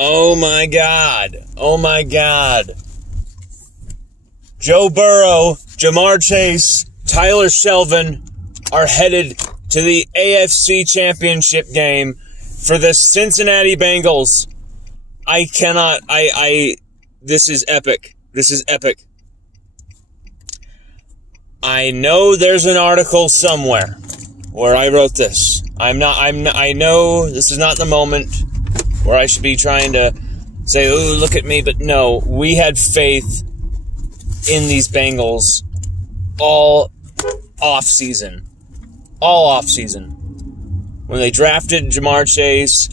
Oh my God. Oh my God. Joe Burrow, Jamar Chase, Tyler Shelvin are headed to the AFC Championship game for the Cincinnati Bengals. This is epic. This is epic. I know there's an article somewhere where I wrote this. I know this is not the moment where I should be trying to say, "Ooh, look at me," but no, we had faith in these Bengals all off-season. All off-season. When they drafted Jamar Chase,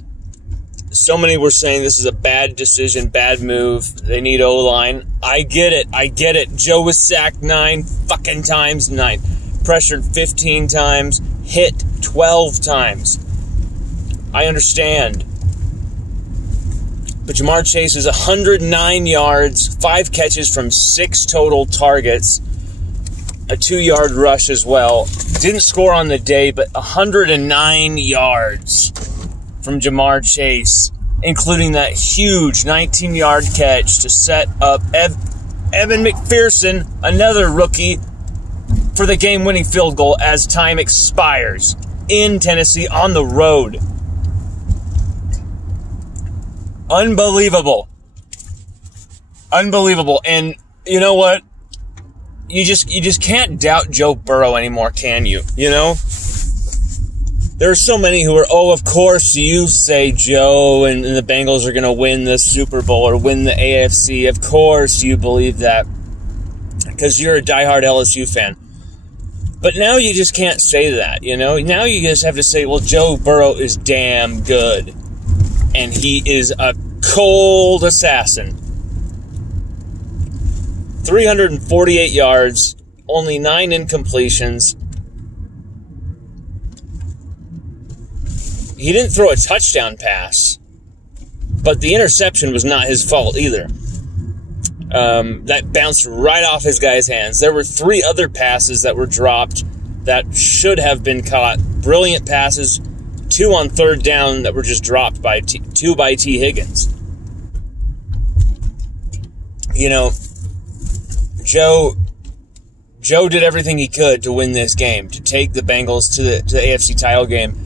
so many were saying this is a bad decision, bad move. They need O-line. I get it. Joe was sacked 9 fucking times tonight. Pressured 15 times. Hit 12 times. I understand. But Jamar Chase is 109 yards, 5 catches from 6 total targets, a 2-yard rush as well. Didn't score on the day, but 109 yards from Jamar Chase, including that huge 19-yard catch to set up Evan McPherson, another rookie, for the game-winning field goal as time expires in Tennessee on the road. Unbelievable. Unbelievable. And you know what? You just can't doubt Joe Burrow anymore, can you? You know? There are so many who are, oh, of course you say Joe and the Bengals are going to win the Super Bowl or win the AFC. Of course you believe that because you're a diehard LSU fan. But now you just can't say that, you know? Now you just have to say, well, Joe Burrow is damn good. And he is a cold assassin. 348 yards, only 9 incompletions. He didn't throw a touchdown pass, but the interception was not his fault either. That bounced right off his guy's hands. There were 3 other passes that were dropped that should have been caught. Brilliant passes. 2 on 3rd down that were just dropped by 2 by T. Higgins. You know, Joe did everything he could to win this game, to take the Bengals to the AFC title game,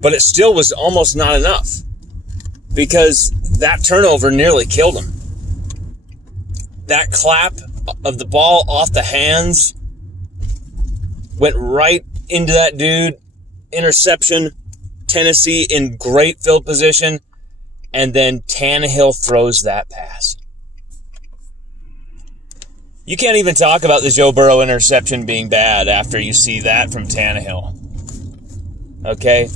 but it still was almost not enough because that turnover nearly killed him. That clap of the ball off the hands went right into that dude. Interception. Tennessee in great field position, and then Tannehill throws that pass. You can't even talk about the Joe Burrow interception being bad after you see that from Tannehill. Okay?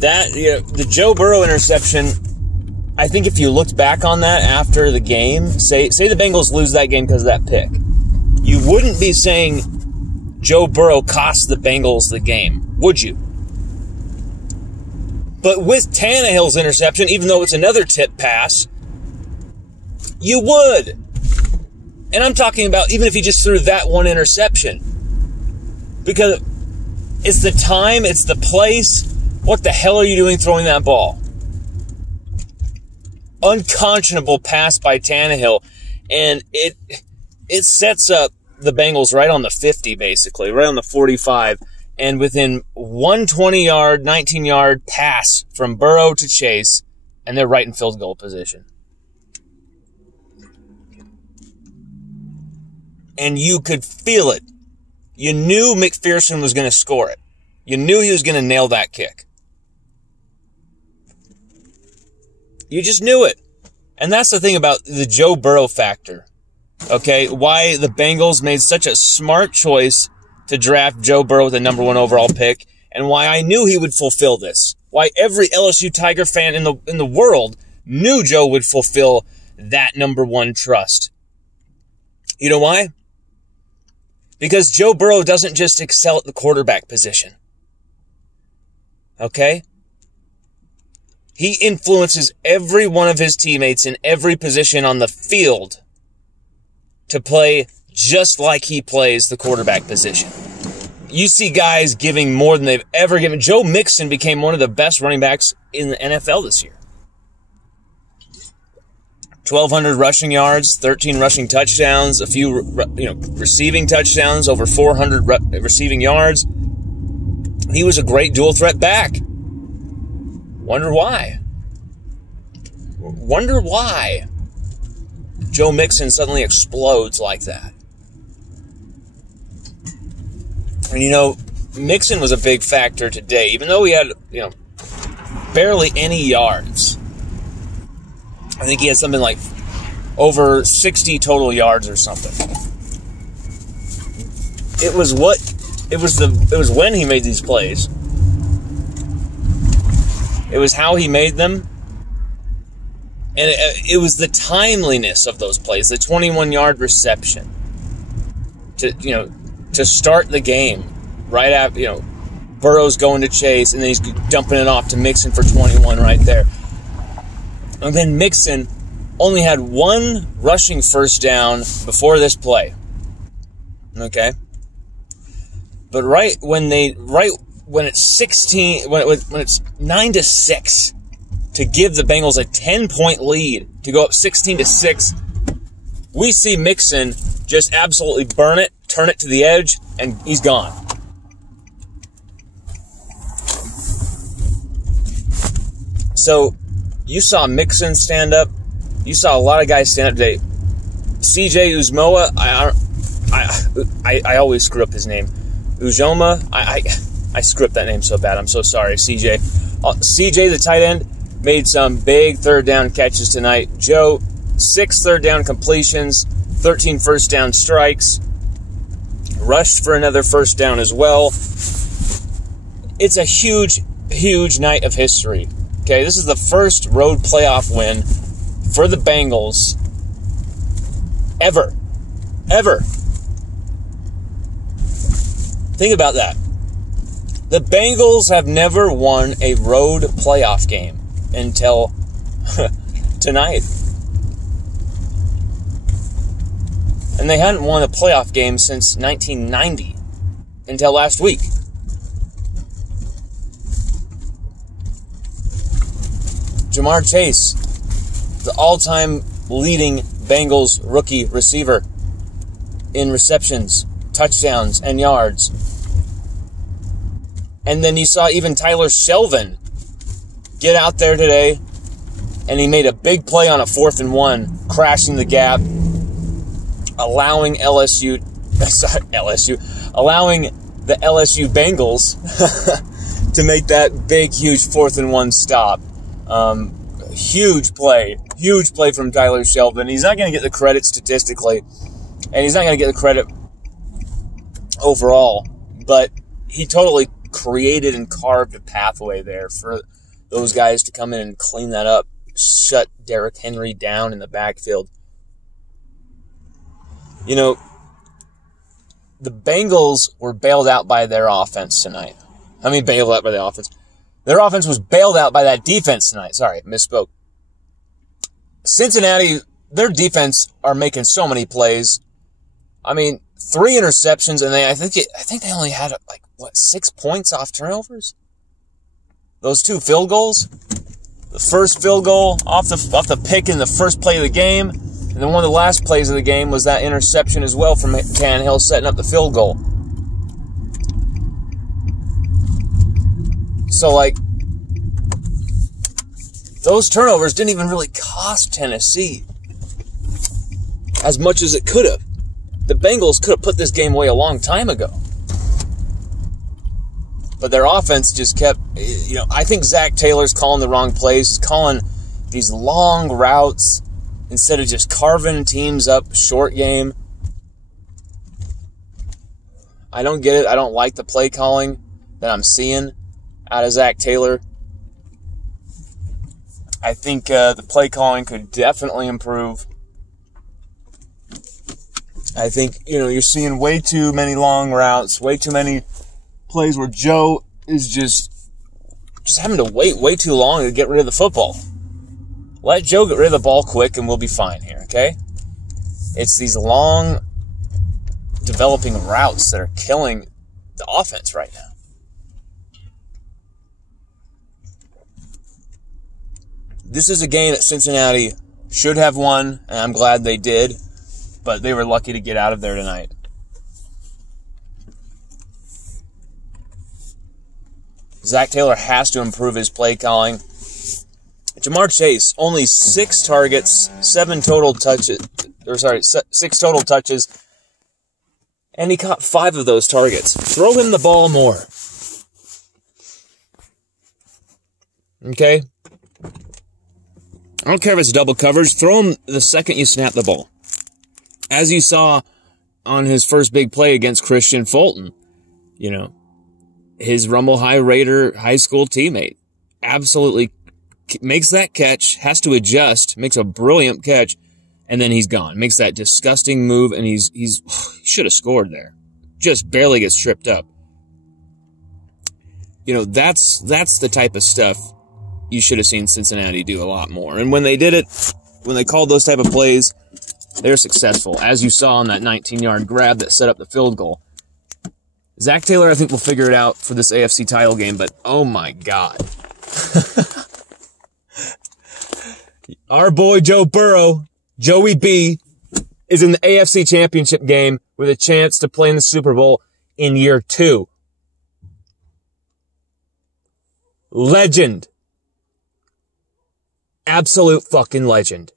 The Joe Burrow interception, I think if you looked back on that after the game, say the Bengals lose that game because of that pick, you wouldn't be saying Joe Burrow cost the Bengals the game, would you? But with Tannehill's interception, even though it's another tip pass, you would. And I'm talking about even if he just threw that one interception. Because it's the time, it's the place. What the hell are you doing throwing that ball? Unconscionable pass by Tannehill. And it sets up the Bengals right on the 50, basically. Right on the 45. And within one 20-yard, 19-yard pass from Burrow to Chase, and they're right in field goal position. And you could feel it. You knew McPherson was going to score it. You knew he was going to nail that kick. You just knew it. And that's the thing about the Joe Burrow factor. Okay? Why the Bengals made such a smart choice to draft Joe Burrow with the number 1 overall pick, and why I knew he would fulfill this. Why every LSU Tiger fan in the world knew Joe would fulfill that number 1 trust. You know why? Because Joe Burrow doesn't just excel at the quarterback position. Okay? He influences every one of his teammates in every position on the field to play just like he plays the quarterback position. You see guys giving more than they've ever given. Joe Mixon became one of the best running backs in the NFL this year. 1,200 rushing yards, 13 rushing touchdowns, a few receiving touchdowns, over 400 receiving yards. He was a great dual threat back. Wonder why? Wonder why Joe Mixon suddenly explodes like that. And Mixon was a big factor today, even though he had barely any yards. I think he had something like over 60 total yards or something. It was when he made these plays. It was how he made them. And it was the timeliness of those plays, the 21-yard reception to start the game right after, Burrow's going to Chase, and then he's dumping it off to Mixon for 21 right there. And then Mixon only had one rushing first down before this play. Okay? But right when it's 16, when it's 9-6 to give the Bengals a 10-point lead to go up 16-6, we see Mixon just absolutely burn it, turn it to the edge, and he's gone. So you saw Mixon stand up. You saw a lot of guys stand up today. CJ Uzomah, I always screw up his name. Uzomah, I screw up that name so bad. I'm so sorry, CJ. CJ, the tight end, made some big third down catches tonight. Joe, 6 third down completions, 13 first down strikes, rushed for another first down as well. It's a huge, huge night of history. Okay, this is the first road playoff win for the Bengals ever. Ever. Think about that. The Bengals have never won a road playoff game until tonight. And they hadn't won a playoff game since 1990 until last week. Jamar Chase, the all-time leading Bengals rookie receiver in receptions, touchdowns, and yards. And then you saw even Tyler Shelvin get out there today, and he made a big play on a 4th and 1, crashing the gap, allowing allowing the LSU Bengals to make that big, huge 4th and 1 stop. Huge play from Tyler Shelvin. He's not going to get the credit statistically, and he's not going to get the credit overall, but he totally created and carved a pathway there for those guys to come in and clean that up, shut Derrick Henry down in the backfield. The Bengals were bailed out by their offense tonight. I mean, bailed out by the offense. Their offense was bailed out by that defense tonight. Sorry, misspoke. Cincinnati, their defense are making so many plays. I mean, 3 interceptions, and I think they only had 6 points off turnovers. Those 2 field goals. The first field goal off the pick in the first play of the game, and then one of the last plays of the game was that interception as well from Tannehill setting up the field goal. So, those turnovers didn't even really cost Tennessee as much as it could have. The Bengals could have put this game away a long time ago. But their offense just kept, I think Zach Taylor's calling the wrong plays. He's calling these long routes instead of just carving teams up short game. I don't get it. I don't like the play calling that I'm seeing out of Zach Taylor. I think the play calling could definitely improve. I think, you're seeing way too many long routes, way too many plays where Joe is just having to wait way too long to get rid of the football. Let Joe get rid of the ball quick and we'll be fine here, okay? It's these long developing routes that are killing the offense right now. This is a game that Cincinnati should have won, and I'm glad they did, but they were lucky to get out of there tonight. Zach Taylor has to improve his play calling. Jamar Chase, only 6 targets, 6 total touches, and he caught 5 of those targets. Throw him the ball more. Okay? I don't care if it's double coverage. Throw him the second you snap the ball. As you saw on his first big play against Christian Fulton, you know, his Rumble High Raider high school teammate absolutely makes that catch, has to adjust, makes a brilliant catch, and then he's gone. Makes that disgusting move, and he should have scored there. Just barely gets tripped up. You know, that's the type of stuff you should have seen Cincinnati do a lot more. And when they did it, when they called those type of plays, they're successful, as you saw on that 19-yard grab that set up the field goal. Zach Taylor, I think, will figure it out for this AFC title game, but oh my God. Our boy Joe Burrow, Joey B, is in the AFC Championship game with a chance to play in the Super Bowl in year 2. Legend. Absolute fucking legend.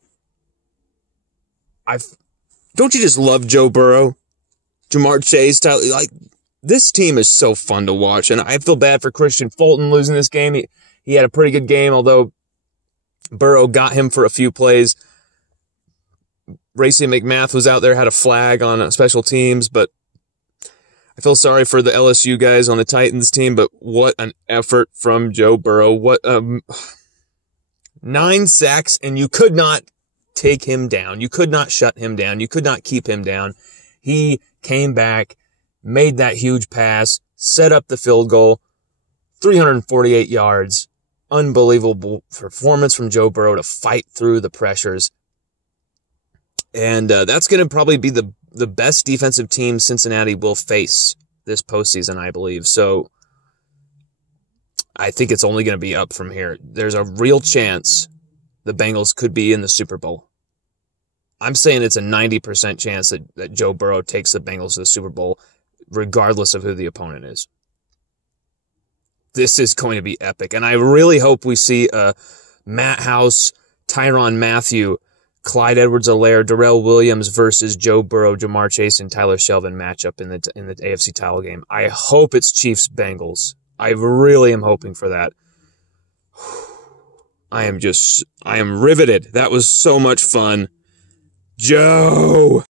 Don't you just love Joe Burrow? Jamar Chase, Tyler, like, this team is so fun to watch, and I feel bad for Christian Fulton losing this game. He had a pretty good game, although Burrow got him for a few plays. Racey McMath was out there, had a flag on special teams, but I feel sorry for the LSU guys on the Titans team, but what an effort from Joe Burrow. What 9 sacks, and you could not take him down. You could not shut him down. You could not keep him down. He came back, made that huge pass, set up the field goal, 348 yards. Unbelievable performance from Joe Burrow to fight through the pressures. And that's going to probably be the best defensive team Cincinnati will face this postseason, I believe. So I think it's only going to be up from here. There's a real chance the Bengals could be in the Super Bowl. I'm saying it's a 90% chance that Joe Burrow takes the Bengals to the Super Bowl, regardless of who the opponent is. This is going to be epic, and I really hope we see Matt House, Tyrann Mathieu, Clyde Edwards-Helaire, Darrell Williams versus Joe Burrow, Jamar Chase, and Tyler Shelvin matchup in the AFC title game. I hope it's Chiefs-Bengals. I really am hoping for that. I am riveted. That was so much fun. Joe!